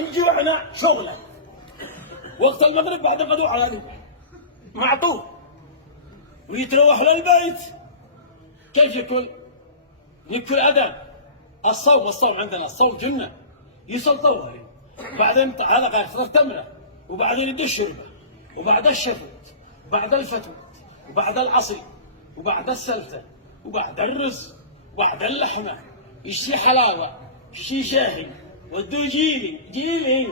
إن جوعنا شغلة. وقت المغرب بعد الغدو على معطوف ويتروح للبيت. كيف يكون؟ يكون أذان الصوم عندنا الصوم جنة. يصل طوالي بعدين هذا قاعد يفطر تمرة وبعدين يدش الشربة وبعد الشفت وبعد الفتوى وبعد العصر وبعد السلفة وبعد الرز وبعد اللحمة يشتي حلاوة يشتي شاهي ودو جيلي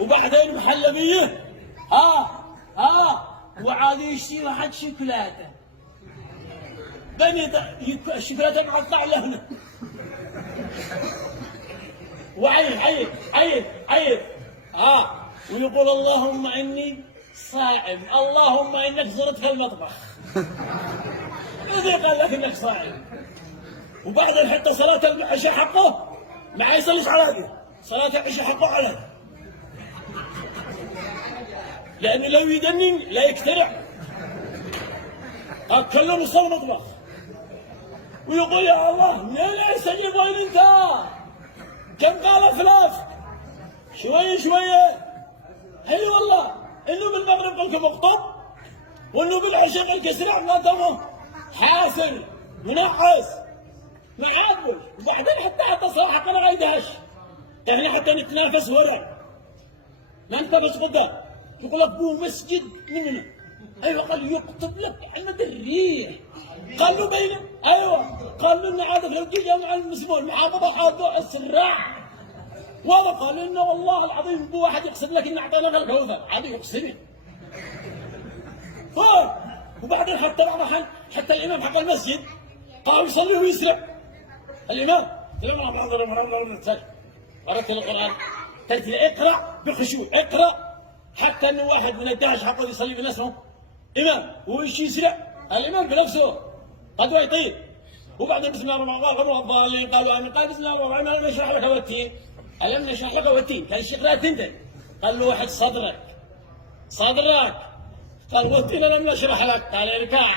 وبعدين محلبية وعاد يشتي واحد شوكولاتة الشوكولاتة مقطع لهنا وعيد ويقول اللهم إني صائم، اللهم إنك زرت في المطبخ. إذا قال لك إنك صائم. وبعدين حتى صلاة العشاء حقه ما يصليش على صلاة العشاء حقه على لأنه لو يدنن لا يكترع. أكلم وصل المطبخ ويقول يا الله منين يستجيب وين أنت؟ كم قال فلاس؟ شوية حلو والله إنه بالمغرب قلك مقطب وإنه بالعشاء قلك يسرع ما دمه حاسر منعس ما يعبر. وبعدين حتى صراحة أنا غايدهش يعني حتى نتنافس ورا ما نتنافس قدام. يقول لك بو مسجد مننا أيوة قال يقطب لك عمد الريح قال له بينه أيوة قال له إنه عادة لو جي جامع المسلمون المحافظة حاضر السراع والله قال إنه والله العظيم بو واحد يقسم لك إن أعطانا الكوثر عاد يقسم. وبعدين حتى بعض الأحيان حتى الإمام حق المسجد قال يصلي ويسرع الإمام ورتل القرآن ترتيل اقرأ بخشوع اقرأ حتى إنه واحد من الدهش حقه يصلي بنفسه إمام ويش يسرع الإمام بنفسه قد يطير. وبعدين بسم الله الرحمن الرحيم الضالين قالوا آمين قال بسم الله الرحمن الرحيم ألم نشرح لك والتين ألم نشرح لك والتين قال الشيخ لا تندم قال له واحد صدرك قال والتين ألم نشرح لك قال اركع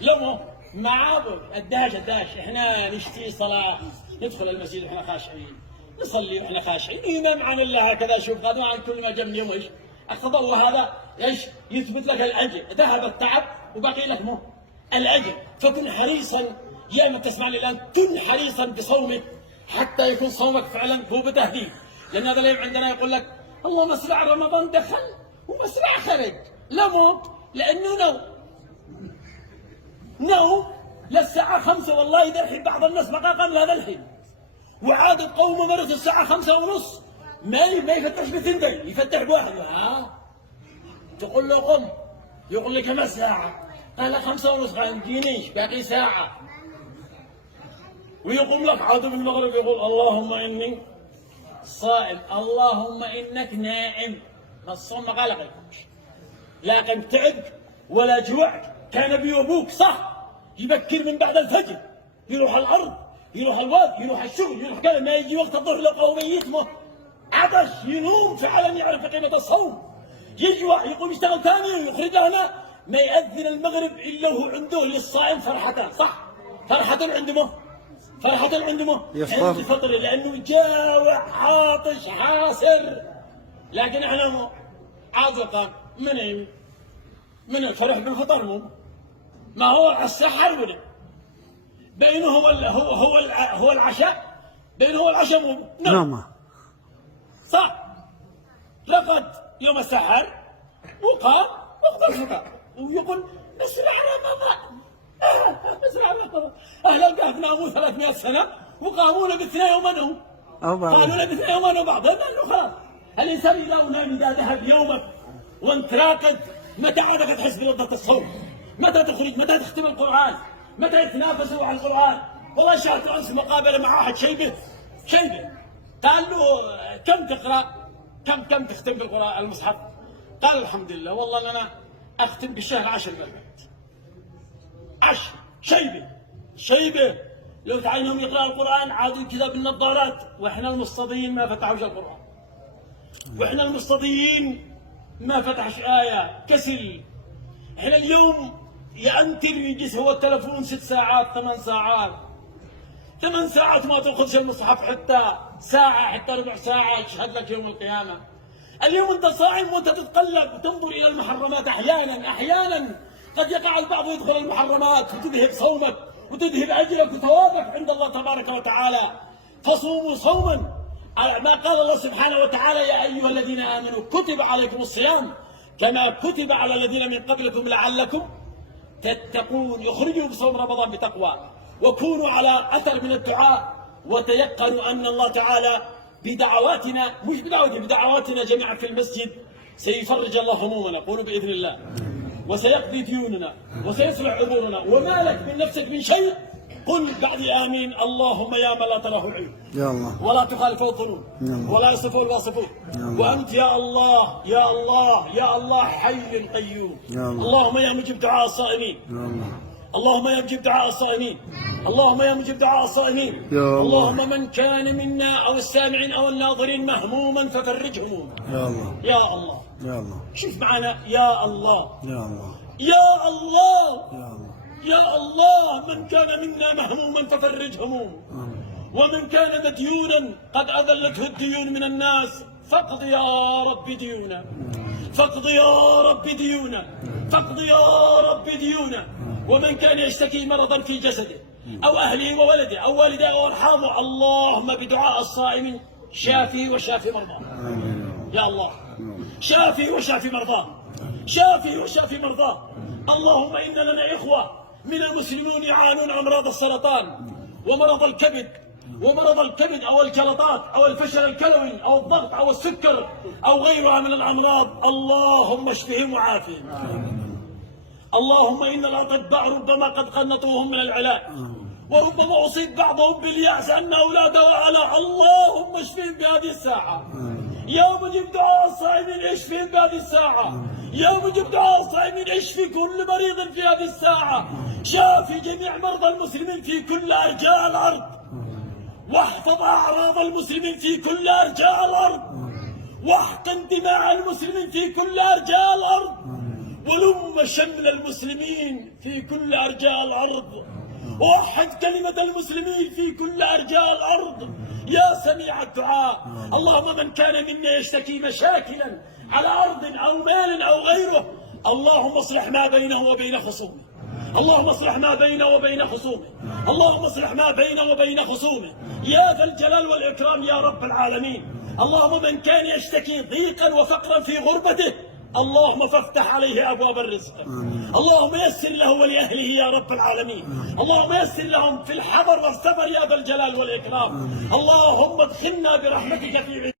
لمه معابر الدهش احنا نشتي صلاة ندخل المسجد واحنا خاشعين نصلي واحنا خاشعين إمام عن الله هكذا شوف قادوا عن كل ما جنبي وش أقتضى الله هذا ايش يثبت لك الأجر ذهب التعب وبقي لك مو الأجر. فكن حريصا يا من تسمعني الآن كن حريصا بصومك حتى يكون صومك فعلا هو بتهديد. لأن هذا اليوم عندنا يقول لك الله مسرع رمضان دخل ومسرع خرج. لا مو لأنه نوم للساعة 5 والله إذا الحين بعض الناس بقى قبل هذا الحين وعاد القوم مرت الساعة 5:30 ما يفتح بثنتين يفتح بواحد تقول له قم يقول لك كم ساعة قال 5:30 قال مجينيش باقي ساعة ويقوم لك عاد بالمغرب يقول اللهم إني صائم اللهم إنك نائم. الصوم ما قال لكمش لا قمت تعبت ولا جوعت كان بي وابوك صح يبكر من بعد الفجر يروح الأرض يروح الواد يروح الشغل يروح كذا ما يجي وقت الظهر لقاه ميت عطش ينوم فعلا يعرف قيمة الصوم يجوع يقوم يشتغل ثاني ويخرج له ما يأذن المغرب إلا هو عنده للصائم فرحتان صح فرحة عنده عند الفطر لأنه جاوع عاطش حاسر. لكن احنا عاطقا من الفرح بالفطر ما هو السحر ولا بينه هو العشاء بينه هو العشاء نعم صح. رقد يوم السحر وقام وقت الفطر ويقول مسرع رمضان أهل الكهف ناموا 300 سنة وقاموا لبثنا يوما نوم قالوا لبثنا يوما نوم بعضهم قالوا خلاص الإنسان إذا نام إذا ذهب يومك وانت راقد متى عادك تحس بلذة الصوم متى تخرج متى تختم القرآن متى يتنافسوا على القرآن. والله شاهدت أمس مقابلة مع واحد شيبة قال له كم تقرأ كم تختم بالقرآن المصحف قال الحمد لله والله أنا أختم بالشهر 10 مرات 10 شيبة لو تعينهم يقرأ القرآن عادوا كذا بالنظارات وإحنا المصطدين ما فتحوش القرآن وإحنا المصطدين ما فتحش آية كسل. إحنا اليوم يأنتر يجلس هو التلفون 6 ساعات 8 ساعات 8 ساعات ما تأخذش المصحف حتى ساعة، حتى ربع ساعة يشهد لك يوم القيامة. اليوم أنت صائم وأنت تتقلب تنظر إلى المحرمات. أحيانا قد يقع البعض يدخل المحرمات وتذهب صومك وتذهب أجرك وثوابك عند الله تبارك وتعالى. فصوموا صوما على ما قال الله سبحانه وتعالى: يا أيها الذين آمنوا كتب عليكم الصيام كما كتب على الذين من قبلكم لعلكم تتقون. يخرجوا بصوم رمضان بتقوى، وكونوا على أثر من الدعاء، وتيقنوا أن الله تعالى بدعواتنا، مش بدعواتنا جميعا في المسجد سيفرج الله همومنا، قولوا بإذن الله، وسيقضي ديوننا وسيصلح عذورنا. وما لك من نفسك من شيء قل بعد آمين: اللهم يا من لا تراه العيون يا الله ولا تخالفه الظنون ولا يصفه الواصفون، وأنت يا الله يا الله يا الله حي قيوم. اللهم يا مجيب دعاء الصائمين، اللهم يا مجيب دعاء الصائمين، اللهم يا مجيب دعاء الصائمين. اللهم من كان منا أو السامعين أو الناظرين مهموما ففرج همومه. يا الله يا الله يا الله. شوف معنا: يا الله يا الله يا الله يا الله يا الله. من كان منا مهموما ففرج همومه، ومن كان مديونا قد أذلته الديون من الناس فاقض يا رب ديونا، فاقض يا رب ديونا، فاقض يا رب ديونا. ومن كان يشتكي مرضا في جسده أو أهله وولده أو والده أو أرحامه، اللهم بدعاء الصائم شافي وشافي مرضاه. يا الله شافي وشافي مرضاه، شافي وشافي مرضاه. اللهم إن لنا إخوة من المسلمون يعانون أمراض السرطان ومرض الكبد أو الجلطات أو الفشل الكلوي أو الضغط أو السكر أو غيرها من الأمراض، اللهم اشفهم وعافهم. اللهم إن الأطباء ربما قد قنطوهم من العلاج، وربما أصيب بعضهم باليأس أن أولاده وعلى. اللهم اشفهم بهذه الساعة يا مجيب دعاء الصائمين، اشفهم بهذه الساعة يا مجيب دعاء الصائمين. اشفي كل مريض في هذه الساعة، شافي جميع مرضى المسلمين في كل أرجاء الأرض، واحفظ أعراض المسلمين في كل أرجاء الأرض، واحقن دماء المسلمين في كل أرجاء الأرض، ولم شمل المسلمين في كل أرجاء الأرض، ووحد كلمة المسلمين في كل أرجاء الأرض يا سميع الدعاء. اللهم من كان منا يشتكي مشاكلا على أرض أو مال أو غيره، اللهم اصلح ما بينه وبين خصومه، اللهم اصلح ما بينه وبين خصومه، اللهم اصلح ما بينه وبين خصومه يا ذا الجلال والإكرام يا رب العالمين. اللهم من كان يشتكي ضيقا وفقرا في غربته، اللهم فافتح عليه أبواب الرزق. اللهم يسر له ولأهله يا رب العالمين. اللهم يسر لهم في الحضر والسفر يا ذا الجلال والإكرام. اللهم ادخلنا برحمتك في